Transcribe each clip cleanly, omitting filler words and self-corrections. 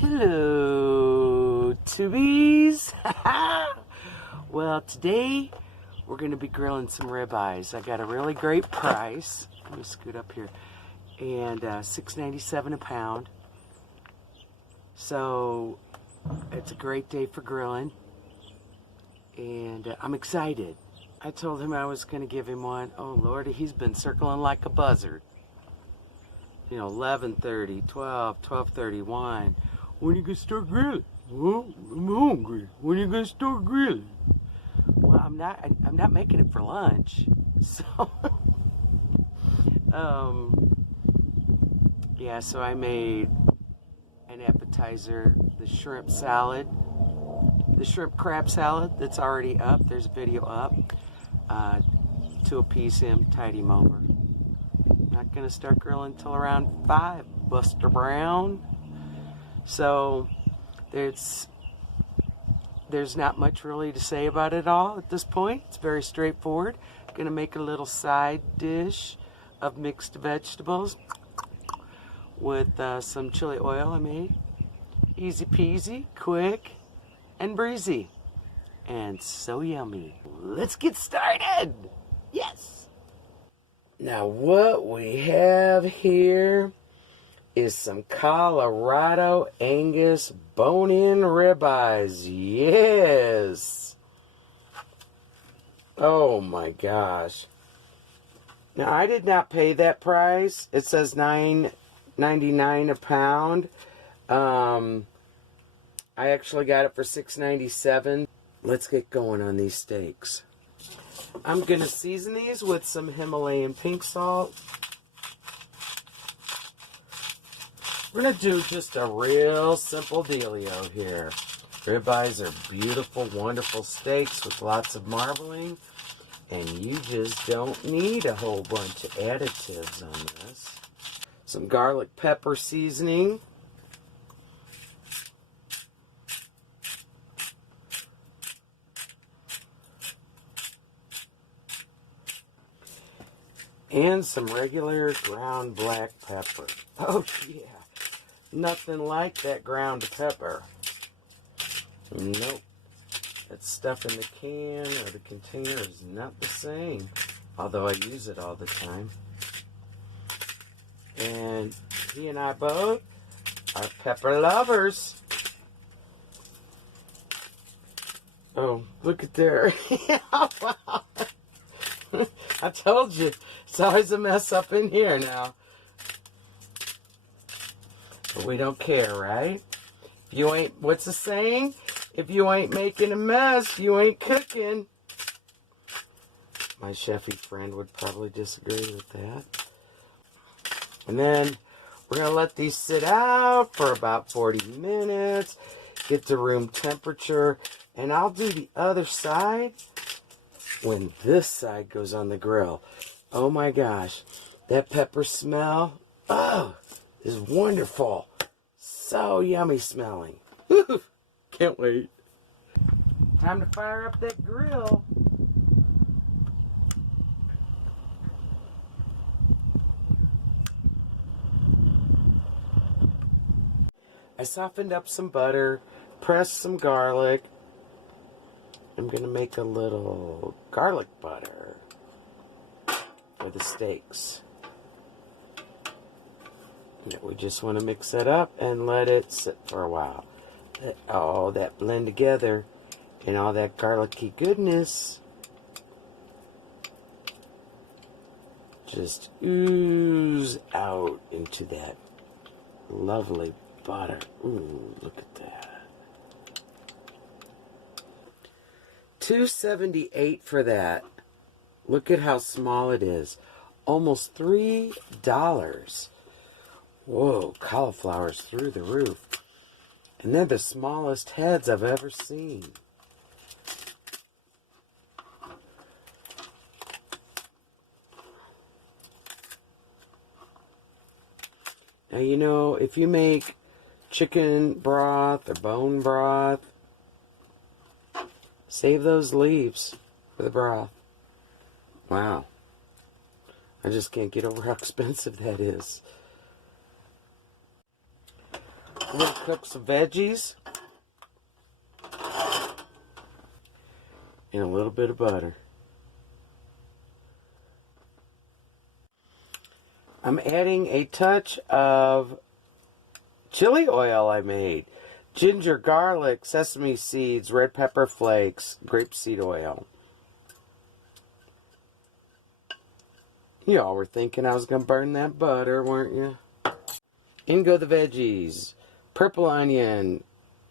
Hello, tubies. Well, today we're going to be grilling some ribeyes. I got a really great price. Let me scoot up here. And $6.97 a pound. So it's a great day for grilling. And I'm excited. I told him I was going to give him one. Oh, Lordy, he's been circling like a buzzard. You know, 11:30, 12, 12:30, 1. When you gonna start grilling? Well, I'm hungry. When you gonna start grilling? Well, I'm not making it for lunch. So, yeah. So I made an appetizer, the shrimp salad, the shrimp crab salad that's already up. There's a video up to appease him, tide him over. Not gonna start grilling until around 5, Buster Brown. So there's not much really to say about it all at this point. It's very straightforward. Gonna make a little side dish of mixed vegetables with some chili oil I made. Easy peasy, quick and breezy, and so yummy. Let's get started. Yes. Now what we have here is some Colorado Angus bone-in ribeyes. Yes. Oh my gosh. Now I did not pay that price. It says $9.99 a pound. I actually got it for $6.97. Let's get going on these steaks. I'm going to season these with some Himalayan pink salt. We're going to do just a real simple dealio here. Ribeyes are beautiful, wonderful steaks with lots of marbling. And you just don't need a whole bunch of additives on this. Some garlic pepper seasoning. And some regular ground black pepper. Oh yeah, nothing like that ground pepper. Nope, that stuff in the can or the container is not the same, although I use it all the time. And he and I both are pepper lovers. Oh, look at there. Wow. I told you, it's always a mess up in here now. But we don't care, right? If you ain't, what's the saying? If you ain't making a mess, you ain't cooking. My chefy friend would probably disagree with that. And then we're going to let these sit out for about 40 minutes, get to room temperature, and I'll do the other side when this side goes on the grill. Oh my gosh, that pepper smell, oh, is wonderful. So yummy smelling. Woo, can't wait. Time to fire up that grill. I softened up some butter, pressed some garlic. I'm going to make a little garlic butter for the steaks. We just want to mix it up and let it sit for a while. Let all that blend together and all that garlicky goodness just ooze out into that lovely butter. Ooh, look at that. $2.78 for that. Look at how small it is. Almost $3. Whoa, cauliflower's through the roof. And they're the smallest heads I've ever seen. Now, you know, if you make chicken broth or bone broth, save those leaves for the broth. Wow. I just can't get over how expensive that is. We're going to cook some veggies and a little bit of butter. I'm adding a touch of chili oil I made. Ginger, garlic, sesame seeds, red pepper flakes, grapeseed oil. Y'all were thinking I was going to burn that butter, weren't you? In go the veggies. Purple onion,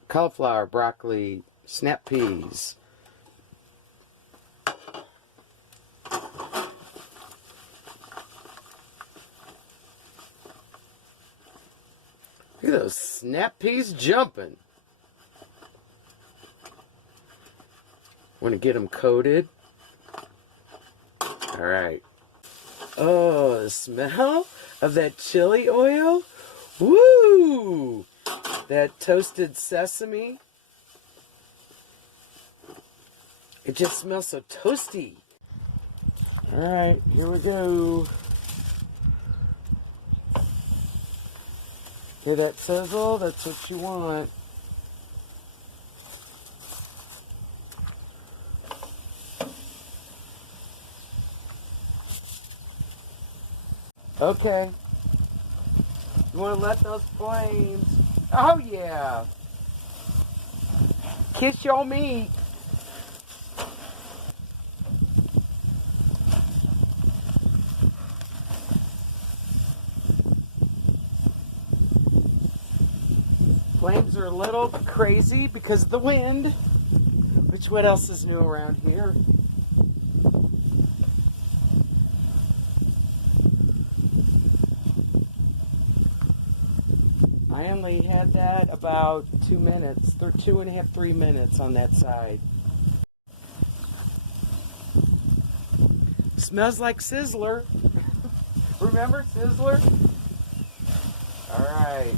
cauliflower, broccoli, snap peas. Look at those snap peas jumping. Want to get them coated. All right. Oh, the smell of that chili oil. Woo! That toasted sesame. It just smells so toasty. All right, here we go. Hear that sizzle? That's what you want. Okay. You want to let those flames... Oh, yeah. Kiss your meat. Flames are a little crazy because of the wind. Which, what else is new around here? I only had that about 2 minutes. They're 2.5, 3 minutes on that side. Smells like Sizzler. Remember Sizzler? Alright.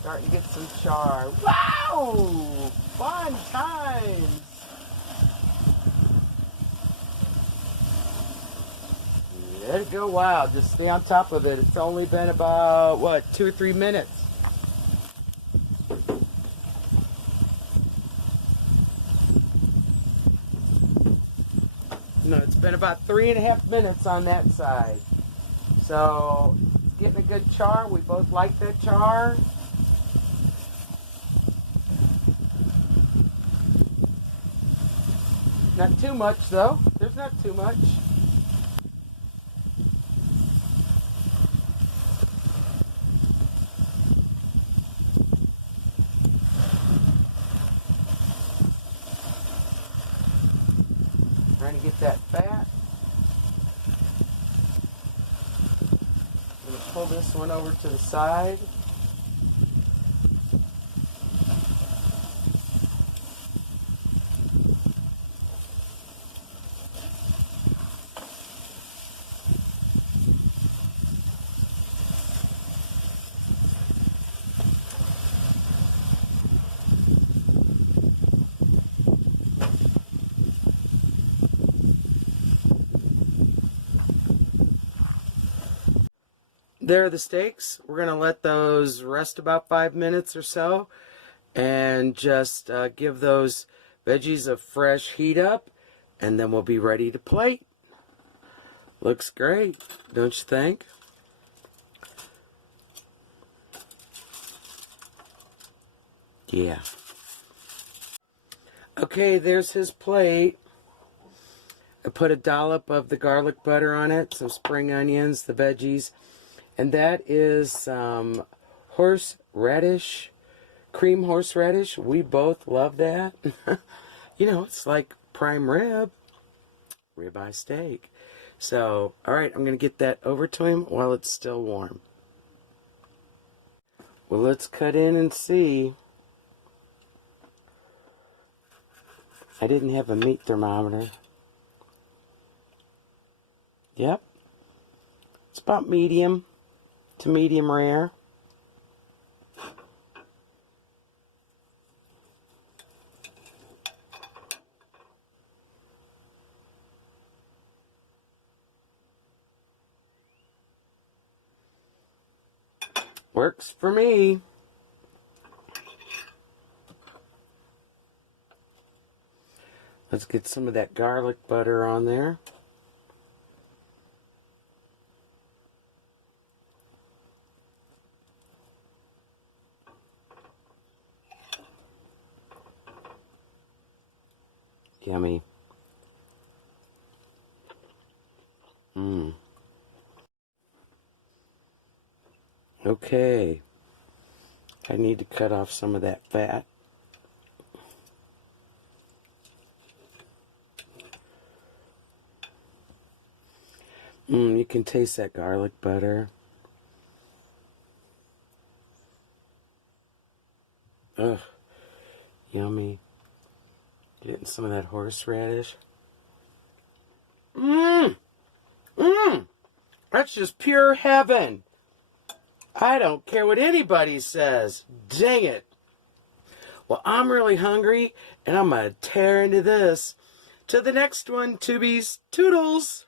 Starting to get some char. Wow! Fun times! Let it go wild. Just stay on top of it. It's only been about, what, 2 or 3 minutes. No, it's been about 3.5 minutes on that side. So, it's getting a good char. We both like that char. Not too much, though. There's not too much. Trying to get that fat. I'm going to pull this one over to the side. There are the steaks. We're going to let those rest about 5 minutes or so and just give those veggies a fresh heat up, and then we'll be ready to plate. Looks great, don't you think? Yeah. Okay, there's his plate. I put a dollop of the garlic butter on it, some spring onions, the veggies. And that is horseradish, cream horseradish. We both love that. You know, it's like prime rib, ribeye steak. So, all right, I'm going to get that over to him while it's still warm. Well, let's cut in and see. I didn't have a meat thermometer. Yep. It's about medium to medium rare. Works for me. Let's get some of that garlic butter on there. Yummy. Okay. I need to cut off some of that fat. You can taste that garlic butter. Ugh. Yummy. Getting some of that horseradish. That's just pure heaven. I don't care what anybody says. Dang it. Well, I'm really hungry, and I'm going to tear into this. To the next one, Tubies. Toodles.